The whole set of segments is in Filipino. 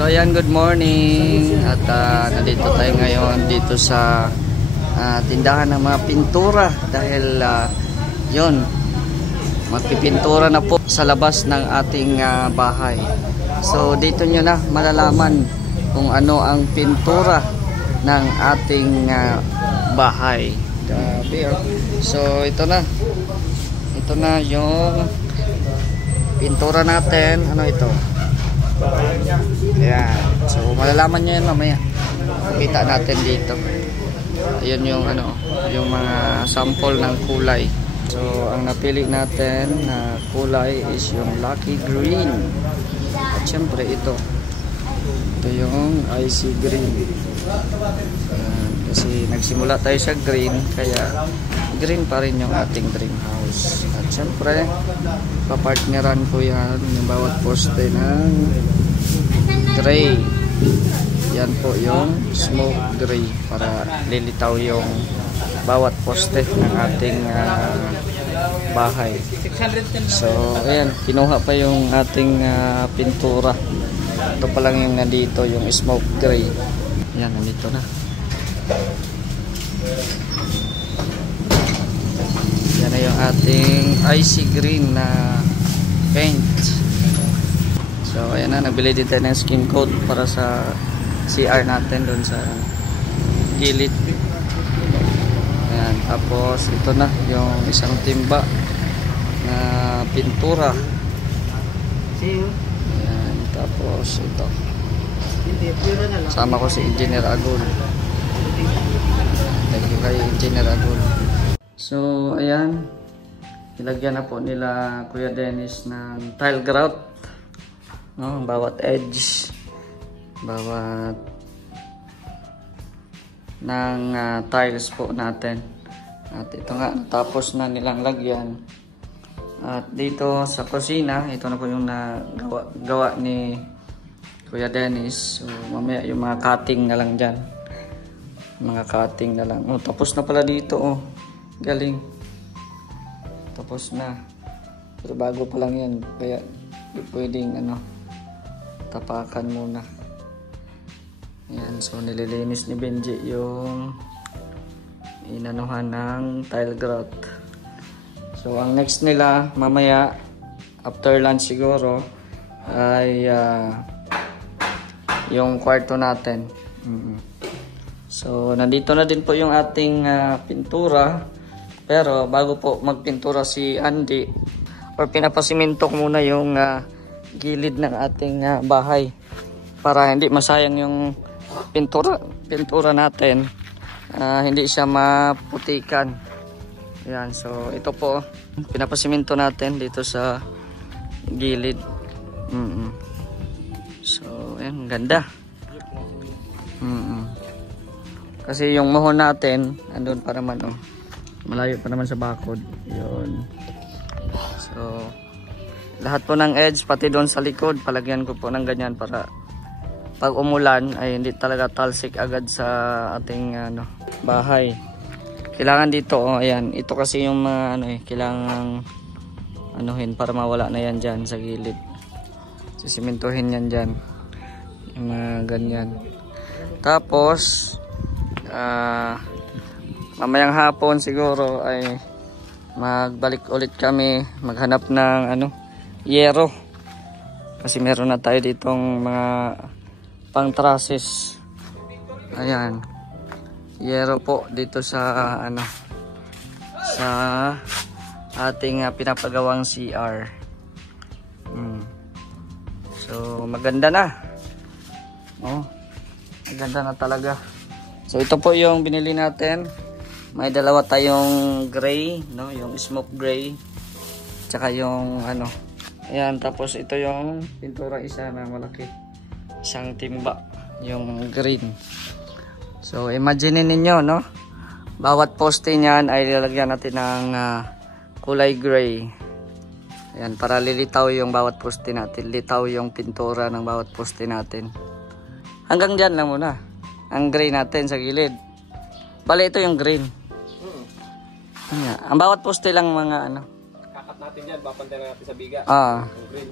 So ayan, good morning. At nandito tayo ngayon dito sa tindahan ng mga pintura dahil yun, magpipintura na po sa labas ng ating bahay. So dito nyo na malalaman kung ano ang pintura ng ating bahay. So ito na yung pintura natin. Ano ito? Ayan. So malalaman nyo yan mamaya. Kita natin dito. Ayun yung yung mga sample ng kulay. So ang napili natin na kulay is yung Lucky Green. At syempre ito yung icy green. Ayan. Kasi nagsimula tayo sa green, kaya green pa rin yung ating dream house. At syempre papartneran ko yan yung bawat poste ng gray. Yan po yung smoke gray para lilitaw yung bawat poste ng ating bahay. So ayan, kinuha pa yung ating pintura. Ito pa lang yung nandito, yung smoke gray. Yan, nandito na. Yan na yung ating icy green na paint. So ayan na, nagbili din tayo ng skin coat para sa CR natin doon sa gilid. Ayan, tapos ito na yung isang timba na pintura. Ayan, tapos ito. Sama ko si Engineer Agul. Thank you kay Engineer Agul. So ayan, ilagyan na po nila Kuya Dennis ng tile grout, no? Bawat edge, bawat ng tiles po natin. At ito nga, tapos na nilang lagyan. At dito sa kusina, ito na po yung gawa ni Kuya Dennis. So mamaya yung mga cutting na lang dyan. Mga cutting na lang. Oh, tapos na pala dito. Oh, galing. Tapos na. Pero bago pa lang yan. Kaya pwedeng tapakan muna. Yan. So nililinis ni Benji yung inanuhan ng tile grout. So ang next nila mamaya after lunch siguro ay yung kwarto natin. So nandito na din po yung ating pintura. Pero bago po magpintura si Andy, or pinapasiminto ko muna yung gilid ng ating bahay para hindi masayang yung pintura natin, hindi siya maputikan. Yan, so ito po pinapasiminto natin dito sa gilid. So ayan, ganda. Kasi yung mohon natin andun pa naman, malayo pa naman sa bakod. Yun. So lahat po ng edge pati doon sa likod palagyan ko po ng ganyan para pag umulan ay hindi talaga talsik agad sa ating bahay. Kailangan dito, ayan, ito kasi yung kailangan anuhin para mawala na yan dyan sa gilid. Sisimintuhin yan dyan. Yung mga ganyan. Tapos mamayang hapon siguro ay magbalik ulit kami, maghanap ng yero. Kasi meron na tayo ditong mga pang trusses. Ayan, yero po dito sa sa ating pinapagawang CR. So maganda na, maganda na talaga. So ito po yung binili natin. May dalawa tayong gray, yung smoke gray, tsaka yung ayan, tapos ito yung pintura isa na malaki, isang timba, yung green. So imagine ninyo, bawat poste niyan ay lalagyan natin ng kulay gray. Ayan, para lilitaw yung bawat poste natin, litaw yung pintura ng bawat poste natin. Hanggang dyan lang muna ang gray natin sa gilid. Bale ito yung green. Ayan, ang bawat poste lang mga kakat natin yan, bapantayan natin sa biga. Yung green.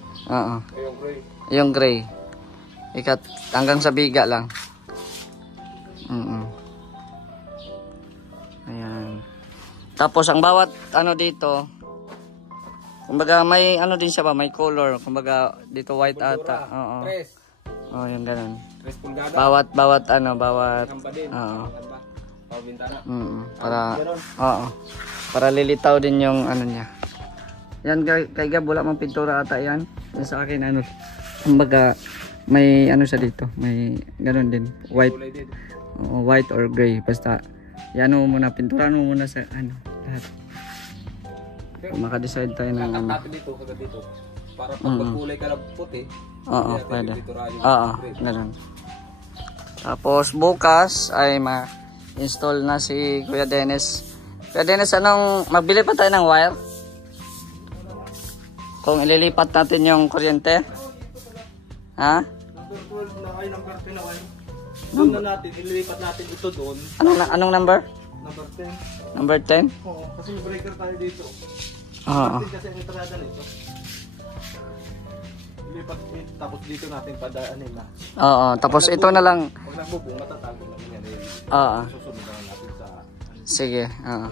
Yung gray. Yung gray. Ikat hanggang sa biga lang. Ayan. Tapos ang bawat ano dito, kumbaga may ano din siya ba, may color. Kumbaga dito white ata. Oo. Oh, yung ganun. Bawat oo. Para lilitaw din yung ano niya. Yan kay Gab, wala mang pintura ata yan. Yan sa akin ano. Kumbaga may ano siya dito, may ganun din, white. White or gray, basta yan mo muna, pinturan mo muna sa ano, lahat. Kung maka-decide tayo ng ano. Dito, para pag magkulay ka ng puti. Oo, pwede. Oo, ganun. Tapos bukas ay ma-install na si Kuya Dennis. Kuya Dennis, magbili pa tayo ng wire? Kung ililipat natin yung kuryente? Ha? Number 12 na ay number 10 na ay. Doon na natin, ililipat natin ito doon. Anong number? Number 10. Number 10? Oo, kasi may breaker tayo dito. Oo. Kasi ang entrada nito. Ilipat tapos dito natin padaanin na. Oo, tapos ito na lang. Pag nagbubong, matatago naman yan. Oo. Susunod na natin sa... Sige, oo.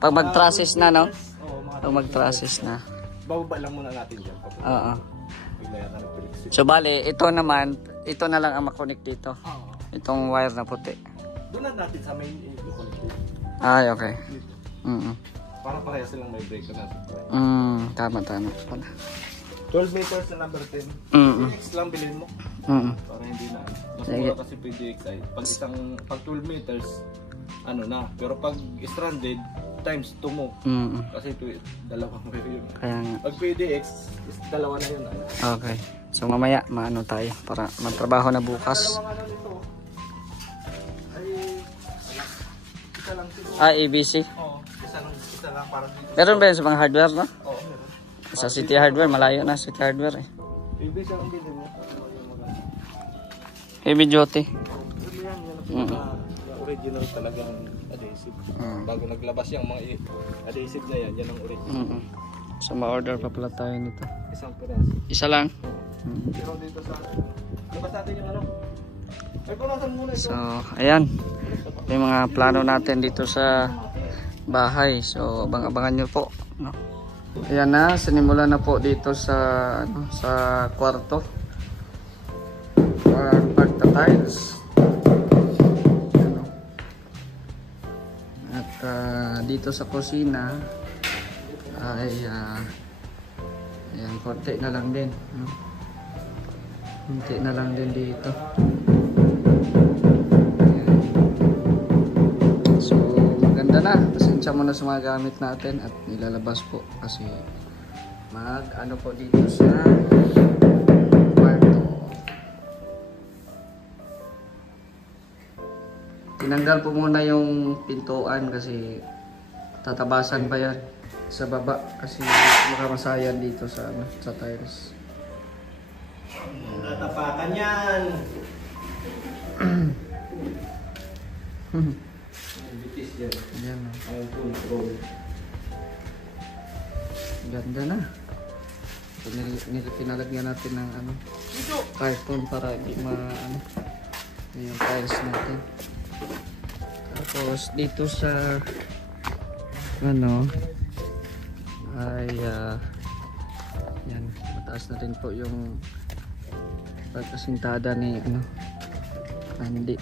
Pag mag-trusses na, no? Oo, Pag mag-trusses na. bababa lang muna natin dyan. Oo. So bali, ito na lang ang makonect dito. Itong wire na puti. Doon na natin sa main i-connect. Ay, okay. Para pareha silang may breaker na. Tama pala. 12 meters na number 10. PDX lang bilhin mo. Para hindi na. Mas mura kasi PDX ay. Pag 12 meters, ano na. Pero pag stranded, times 2 mo. Kasi dalawang mo yun. Pag PDX, dalawa na yun. Okay. So mamaya, maano tayo para magtrabaho na bukas. ABC? Oo. Isa lang para dito. Meron ba yun sa mga hardware, no? Oo, meron. Sa City Hardware, malayo na City Hardware eh. ABC ang bilhin mo. Heavy duty. Yan original talagang adhesive. Bago naglabas yung mga adhesive na yan, yan ang original. So ma-order pa pala tayo nito. Isang piraso. Isa lang? Pero dito sa labas natin yung ano. Ay, punasan muna ito. So, ayan. Yung mga plano natin dito sa bahay. So, abang-abangan nyo po. No? Ayan na, sinimula na po dito sa sa kwarto. Pagta-tiles. At dito sa kusina ay ayan, konti na lang din. No? Konti na lang din dito. Na, pasensya muna sa mga gamit natin at nilalabas po kasi ano po dito sa kwarto. Tinanggal po muna yung pintuan kasi tatabasan pa yan sa baba kasi makamasayan dito sa sa tiles. Tatapakan yan. Ayan, ganda na. So, pinalagyan natin ng carton para hindi yung tiles natin. Tapos dito sa ay yan, mataas na rin po yung pagkasintada ni hindi.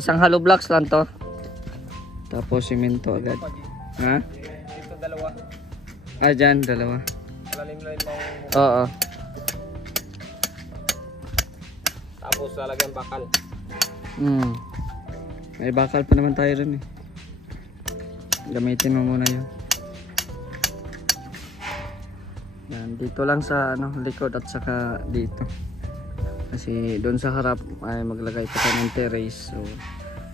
Isang hollow blocks lang to. Tapos simento agad. Ha? Ito dalawa. Dyan, dalawa. Malalim-lalim mo. Oo. Tapos lalagyan bakal. May bakal pa naman tayo rin eh. Gamitin mo muna yun. Yan, dito lang sa likod at saka dito. Kasi doon sa harap ay maglagay pa tayo ng terrace. So,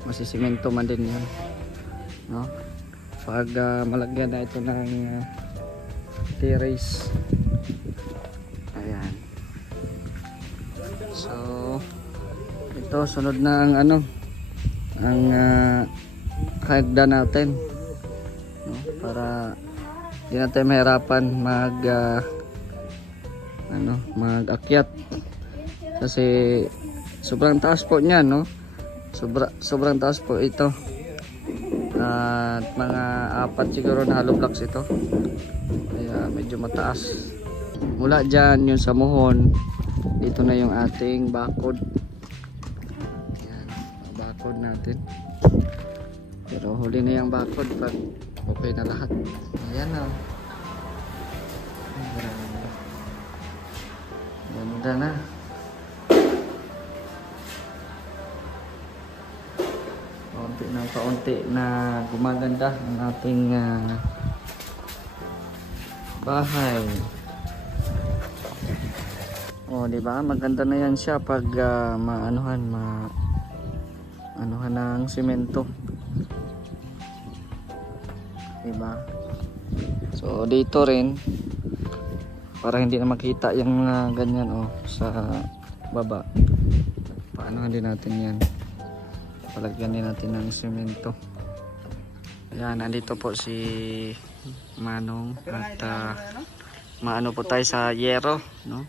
masisimento man din yan. No? Pag malagyan na ito ng terrace. Ayan. So ito sunod na ang ang hagdan natin, no? Para hindi natin mahirapan mag-akyat Kasi sobrang taas po niyan, no? Sobrang taas po ito. At mga 4 siguro na hollow blocks ito. Kaya medyo mataas. Mula dyan yung sa muhon, dito na yung ating bakod. Ayan, bakod natin. Pero huli na yung bakod pag okay na lahat. Ayan na. Ganda na. Paunti na gumaganda ang ating bahay. Oh, di ba? Maganda na yan siya pag maanuhan ng semento. Di ba? So dito rin para hindi na makita yung ganyan sa baba. Paano din natin yan? Palagyan din natin ng semento. Ayan, nandito po si Manong at maano po tayo sa yero, no?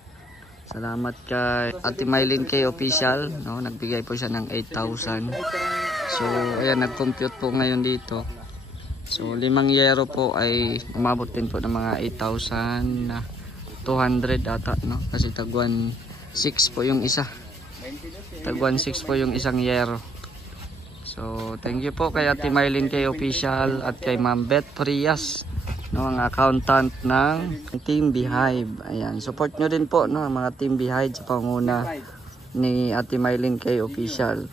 Salamat kay Ate Mylene K Official, no? Nagbigay po siya ng 8,000. So ayan, nag-compute po ngayon dito. So 5 yero po ay umabot din po ng mga 8,200 ata, no? Kasi tagwan 6 po yung isa. Tagwan 6 po yung isang yero. So thank you po kay Ate Mylene K Official at kay Ma'am Beth Frias, no, ang accountant ng Team Beehive. Ayan, support nyo din po, no, ang mga Team Beehive sa panguna ni Ate Mylene K Official.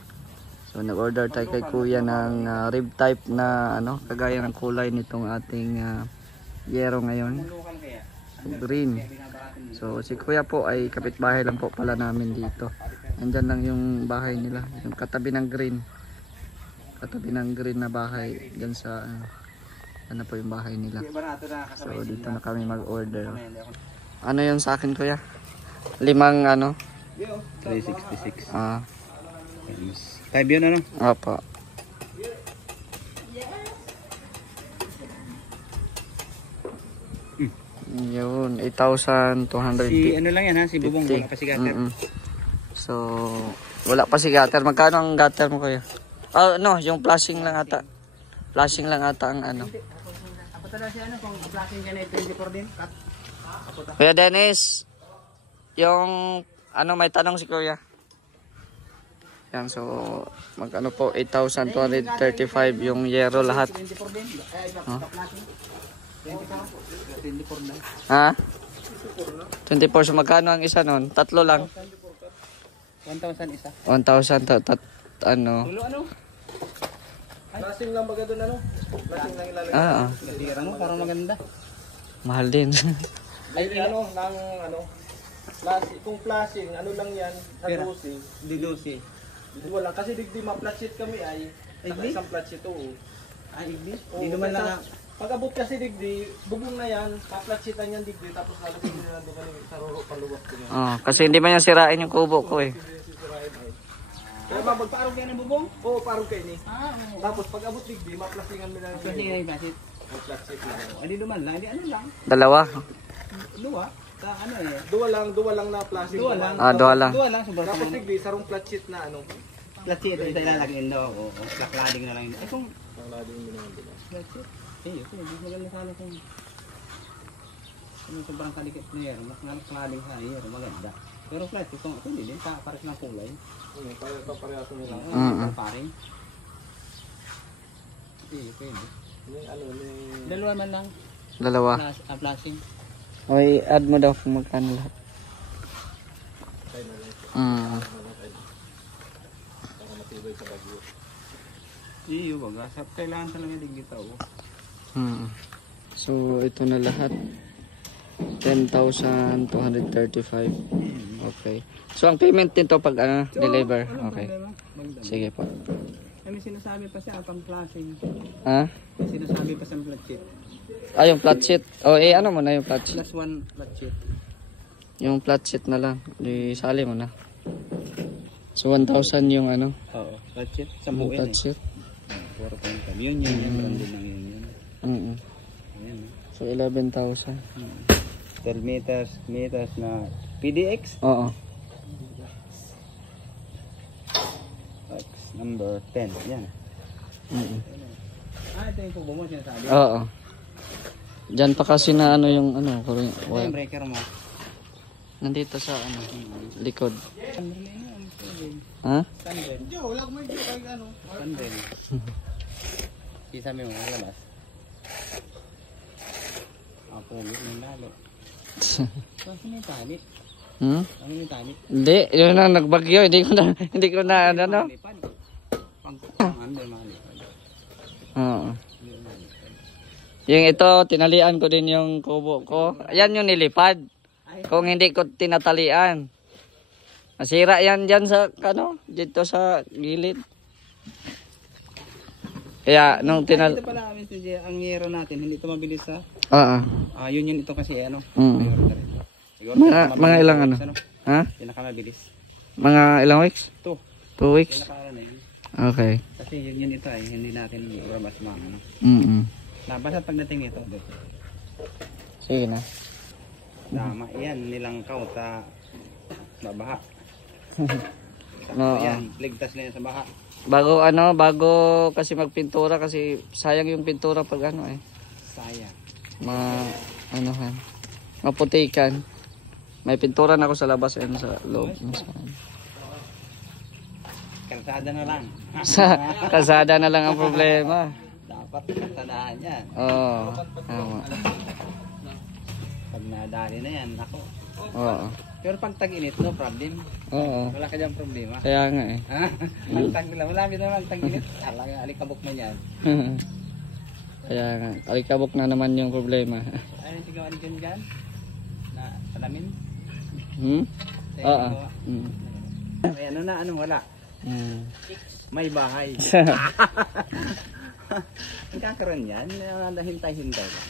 So nag-order tayo kay Kuya ng rib type na kagaya ng kulay nitong ating yero ngayon, green. So si Kuya po ay kapitbahay lang po pala namin dito. Andyan lang yung bahay nila, yung katabi ng green. Katabi ng green na bahay dyan sa ano po yung bahay nila. So dito na kami mag-order. Ano yun sa akin, Kuya? 5 366. 5 yun Opo. Yun, 8,250. Si ano lang yan ha, si Bubong, wala pa si gutter. So wala pa si gutter. Magkano ang gutter mo, Kuya? Yung flashing lang ata. Flashing lang ata ang Kung flashing ka na 24 din. Kuya Dennis, yung may tanong si Kuya. Yan, so magkano po 8,235 yung yero lahat. 24 din. Huh? Ha? 24, so magkano ang isa nun? Tatlo lang. 1,000 isa. 1,000 Flashing lang baga doon Flashing lang ilalagay. Gatira mo, parang maganda. Mahal din. Ay, flashing, kung flashing, lang yan, sa dosi. Di dosi. Wala, kasi digdi ma-flat sheet kami ay. Isang flat sheet igdi? Di naman lang. Pag abot kasi digdi, bubong na yan, pa-flat sheetan yan digdi, tapos lalagay nila doon sa ruro paluwak ko yan. Kasi hindi man yan sirain yung kubo ko eh. Kaya ba magparog yan ng bubong? Oo, parog kayo ni. Tapos pag abot digdi, ma-flashingan mo na yung flat sheet. Flat-sheet lang. Hindi naman lang, hindi lang. Dalawa? Duwa? Duwa lang na plastic. Duwa lang. Duwa lang. Tapos digdi, sarong flat sheet na flat sheet, ito ilalagay daw. Flat-lading na lang yun. Ay kung flat-lading mo naman diba? Flat sheet? Okay, maganda sana kung sobrang kalikit na yan. Mas flat-lading sa iyo, maganda. Pero flat sheet, kung hindi din, pares ng kulay. Parehas mo lang. Paring. Pwede. Dalawa man lang. Dalawa. Flashing. Okay, add mo daw kung magkano lahat. Para matibay sa bagyo. Iyo, baga. Kailangan talaga digita So, ito na lahat. 10,235. Okay. So, ang payment nito pag deliver. Okay. Sige po. May sinasabi pa siya pang flashing. Ha? May sinasabi pa sa flat sheet. Yung flat sheet. Ano mo na yung flat sheet? Plus 1 flat sheet. Yung flat sheet na lang. Isali mo na. So 1,000 yung Oo, flat sheet. Sampu yan flat sheet. 4.5. Yun. Branded lang yun. Ayan. So 11,000. 12 meters na PDX. Oo. Number 10. Yan. Ito yung tubo mo sinasabi. Oo. Diyan pa kasi na ano yung ano, Yung breaker mo. nandito sa ano, likod. Ha? Hindi, wala ko may ano. Isa mo yung labas. Ako, yung lalo. Kasi may tali. Ano yung tali? Hindi, yun na nagbagyo, hindi ko na ano. Oo. Yung ito, tinalian ko din yung kubo ko. Ayan yung nilipad. Kung hindi ko tinatalian. Masira yan dyan sa, ano, dito sa gilid. Kaya, nung Ito pala, Mr. J, ang yero natin, hindi ito mabilis sa... Oo. Yun ito kasi, ano? Siguro, Mga ilang ano? Ha? Pinakamabilis. Mga ilang weeks? 2 weeks? Pinaka yun. Okay. Kasi yun ito ay hindi natin ilabas mga ano. Nabasa pagdating ito. Sige na. Tama, yan nilangkaw sa baha. No, yan, ligtas na yan sa baha. Bago kasi magpintura kasi sayang yung pintura pag ano eh. Sayang. Maputikan. May pintura na ako sa labas and sa loob. Kalsada na lang. Sa kalsada na lang ang problema. Dapat kalsadaan yan. Oo. Tama. Pag nadali na yan, ako. Oo. Pero pag tag-init, no problem. Oo. Wala ka dyan problema. Kaya nga eh. Pag tag-init, malapit naman tag-init. Alikabok na yan. Kaya nga. Alikabok na naman yung problema. Ayun, tigawan dyan. Na salamin. Oo. Ay, ano wala. May bahay. Kakaroon yan, hintay-hintay lang.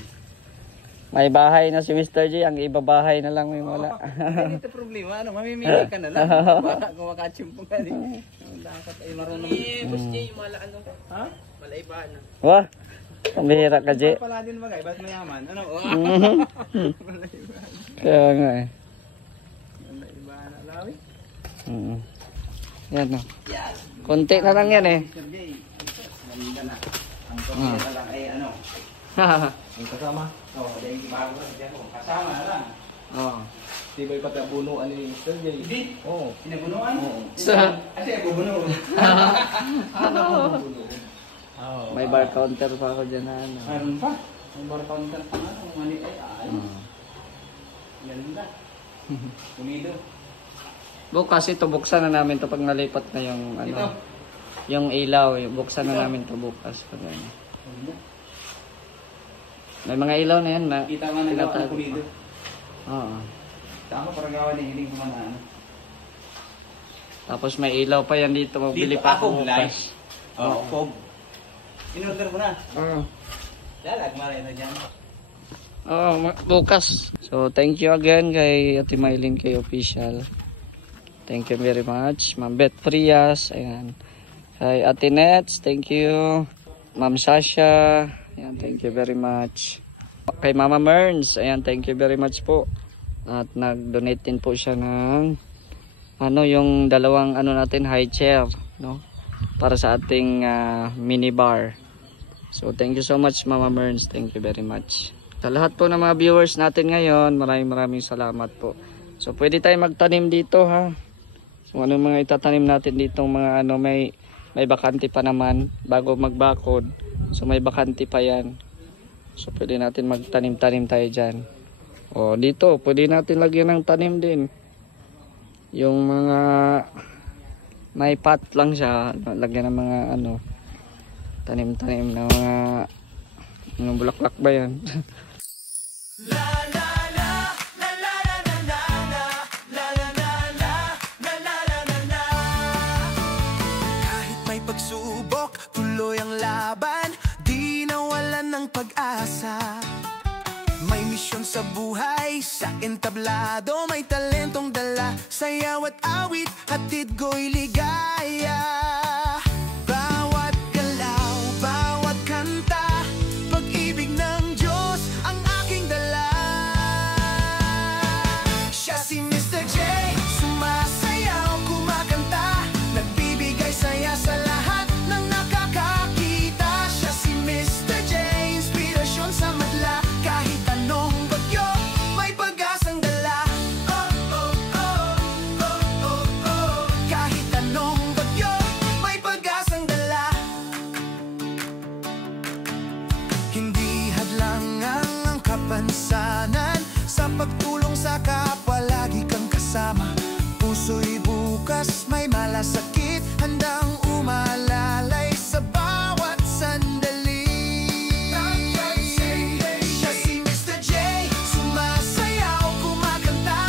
May bahay na si Mr. J, ang iba bahay na lang may wala. Ito problema, mamimili ka na lang. Baka kung makachimpo ka din. Dapat ay marunong. Boss J, mala ano? Ha? Malaibaan. Wah, pambihira ka, J. Pala din bagay, ba't mayaman? Ano? Kaya nga eh. Malaibaan na lawi. Yan o. Konti na lang yan eh. Mr. J, ganda na. Ang pamilya lang ay ano. Ang kasama. Oo, dahil bago na siya ko. Kasama na lang. Oo. Tibay pati ang bunuan ni Mr. J. Hindi? Oo. Sinabunuan? Oo. Kasi ako bunuan. May bar counter pa ako dyan na ano. Mayroon pa. May bar counter pa nga. Ang mali ay. Ganda. Pulido. Bukas ito, buksan na namin to pag nalipat na yung ano. Ito. Yung ilaw, buksan na namin to bukas. Pag ano. May mga ilaw na yan. Kita nga nagawa ng pulido. Oo. Tama, parang gawa na hiling ko na ano. Tapos may ilaw pa yan dito. Magbili pa ako bukas. Oo, fog. In-order ko na. Oo. Dalag, maray na dyan. Bukas. So, thank you again kay Ate Maylin kay Official. Thank you very much. Ma'am Beth Frias. Ayan. Kay Ate Nets, thank you. Ma'am Sasha. Ayan, thank you very much. Kay Mama Merns. Ayan, thank you very much po. At nag-donate din po siya ng yung dalawang natin high chair, no? Para sa ating mini bar. So, thank you so much Mama Merns. Thank you very much. Sa lahat po ng mga viewers natin ngayon, maraming salamat po. So, pwede tayo magtanim dito ha. So, anong mga itatanim natin dito, mga may bakante pa naman bago magbakod. So, may bakante pa yan. So, pwede natin magtanim-tanim tayo dyan. O, dito, pwede natin lagyan ng tanim din. Yung mga may pot lang siya, lagyan ng mga tanim-tanim na mga bulaklak ba yan? Kahit may pagsubok, tuloy ang laban, di nawalan ng pag-asa. May misyon sa buhay, sa entablado, may talentong dala, sayaw at awit, hatid ko'y ligaya. Bawat galaw, bawat kanta, pag-ibig ng Diyos ang aking dala. Siya si Mr. J, sumasayaw, kumakanta, nagbibigay saya sakit, handang umalalay sa bawat sandali. Siya si Mr. J, sumasayaw, kumakanta,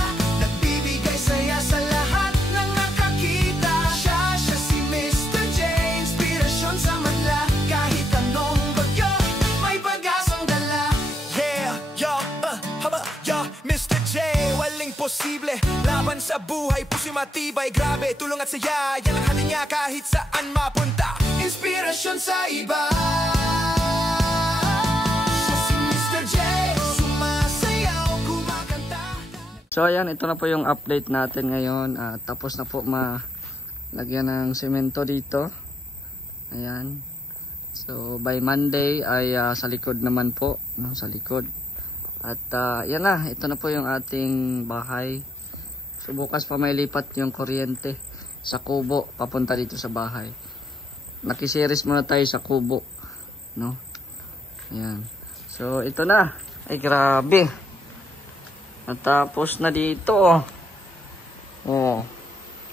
nagbibigay saya sa lahat ng nakakita. Siya si Mr. J, inspirasyon sa manla, kahit anong bagyo, may pag-asang dala. Mr. J, waling posible, laban sa buhay, puso'y matibay, grabe, tulong at saya, yan ang hati niya kahit saan mapunta, inspirasyon sa iba. Siya si Mr. J, sumasayaw, kumakanta. So ayan, ito na po yung update natin ngayon. Tapos na po lagyan ng semento dito. Ayan. So by Monday ay sa likod naman po, no, sa likod. At yan na, ito na po yung ating bahay. So bukas pa may lipat yung kuryente sa kubo papunta dito sa bahay. Nakiseries muna tayo sa kubo, no? Ayan. So ito na. Ay grabe. Natapos na dito, oh. Oh.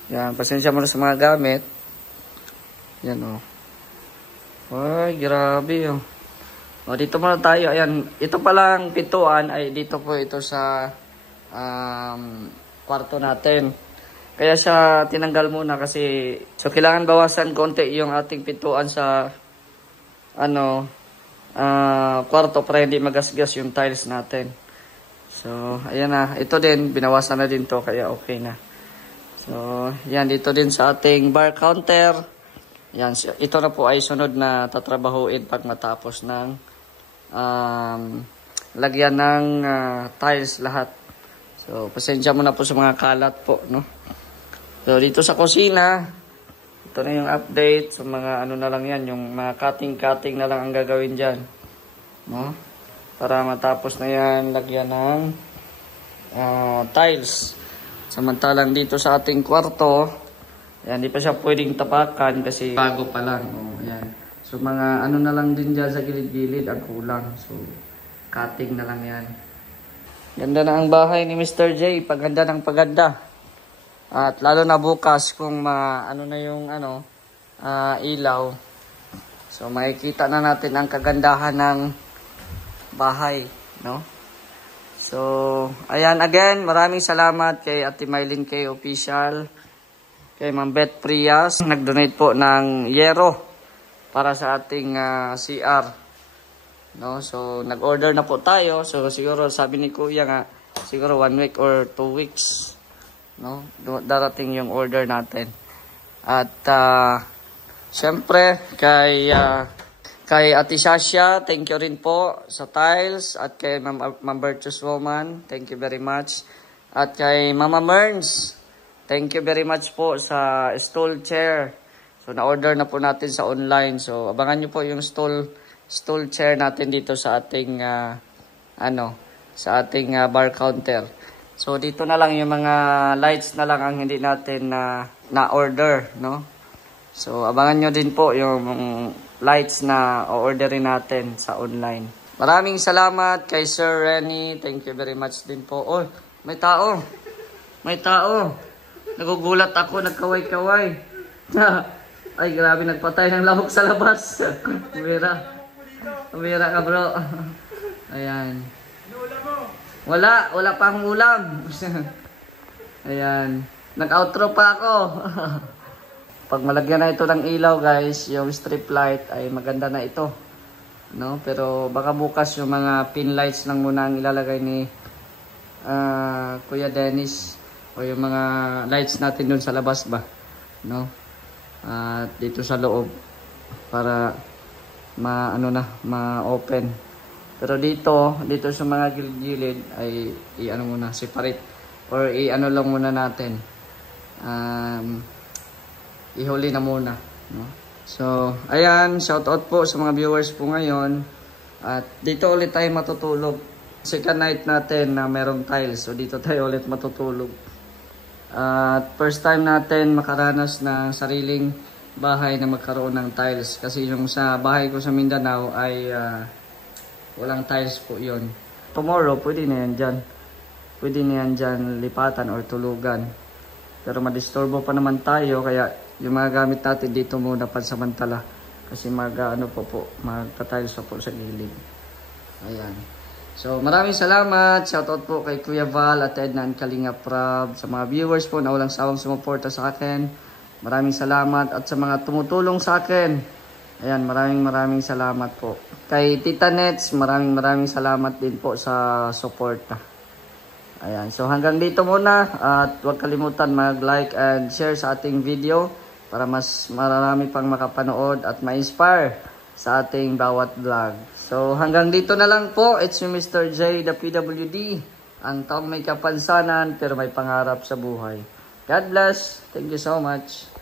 Yan, pasensya muna sa mga gamit. Yan, oh. Ay, grabe, oh. O, dito muna tayo. Ayan, ito palang pintuan ay dito po ito sa kwarto natin. Kaya siya tinanggal muna kasi so kailangan bawasan konti yung ating pintuan sa kwarto para hindi magasgas yung tiles natin. So, ayan na. Ito din, binawasan na din to kaya okay na. So, yan dito din sa ating bar counter. Yan, ito na po ay sunod na tatrabahuin pag matapos ng lagyan ng tiles lahat. So, pasensya mo na po sa mga kalat po, no? So, dito sa kusina, ito na yung update. So, mga ano na lang yan, yung mga cutting na lang ang gagawin dyan, no? Para matapos na yan, lagyan ng tiles. Samantalang dito sa ating kwarto, yan, di pa siya pwedeng tapakan kasi bago pa lang. Oh, yan. So, mga ano na lang din dyan sa gilid-gilid ang kulang. So, cutting na lang yan. Ganda na ang bahay ni Mr. J. Paganda ng paganda. At lalo na bukas kung ano na yung ilaw. So, makikita na natin ang kagandahan ng bahay, no? So, ayan again, maraming salamat kay Ate Mylene K. Official, kay Ma'am Beth Prias, nag-donate po ng yero para sa ating CR, no? So, nag-order na po tayo. So, siguro sabi ni Kuya nga, siguro 1 week or 2 weeks, no? Darating yung order natin. At syempre kay Ate Sasha, thank you rin po sa tiles. At kay Ma'am Virtuous Woman, thank you very much. At kay Mama Merns, thank you very much po sa stool chair. So, na-order na po natin sa online. So, abangan nyo po yung stool chair natin dito sa ating sa ating bar counter. So, dito na lang yung mga lights na lang ang hindi natin na-order, no? So, abangan nyo din po yung lights na o-orderin natin sa online. Maraming salamat kay Sir Renny. Thank you very much din po. Oh, may tao. May tao. Nagugulat ako, nagkaway-kaway. Ay, grabe, nagpatay ng lamok sa labas. Umira ka, bro. Ayan. Wala pa akong ulam. Ayan. Nag-outro pa ako. Pag malagyan na ito ng ilaw, guys, yung strip light ay maganda na ito, no? Pero baka bukas yung mga pin lights lang muna ang ilalagay ni Kuya Dennis, o yung mga lights natin dun sa labas ba, no? At dito sa loob para ma-open. Pero dito sa mga gilid ay muna, separate, or lang muna natin. Ihuli na muna, no? So, ayan, shout out po sa mga viewers po ngayon. At dito ulit tayo matutulog. Second night natin na merong tiles. So, dito tayo ulit matutulog. At first time natin makaranas ng sariling bahay na magkaroon ng tiles. Kasi yung sa bahay ko sa Mindanao ay walang tiles po yun. Tomorrow, pwede na yan dyan. Pwede na yan dyan lipatan or tulugan. Pero madisturbo pa naman tayo, kaya yung mga gamit natin dito muna pansamantala. Kasi magta-tiles pa po sa gilid. Ayan. So, maraming salamat. Shoutout po kay Kuya Val at Edna and Kalinga Prab. Sa mga viewers po na walang sawang sumuporta sa akin. Maraming salamat. At sa mga tumutulong sa akin. Ayan, maraming salamat po. Kay Tita Nets, maraming salamat din po sa suporta. Ayan. So, hanggang dito muna. At huwag kalimutan mag-like and share sa ating video para mas marami pang makapanood at ma-inspire sa ating bawat vlog. So, hanggang dito na lang po. It's me, Mr. J, the PWD. Ang taong may kapansanan pero may pangarap sa buhay. God bless. Thank you so much.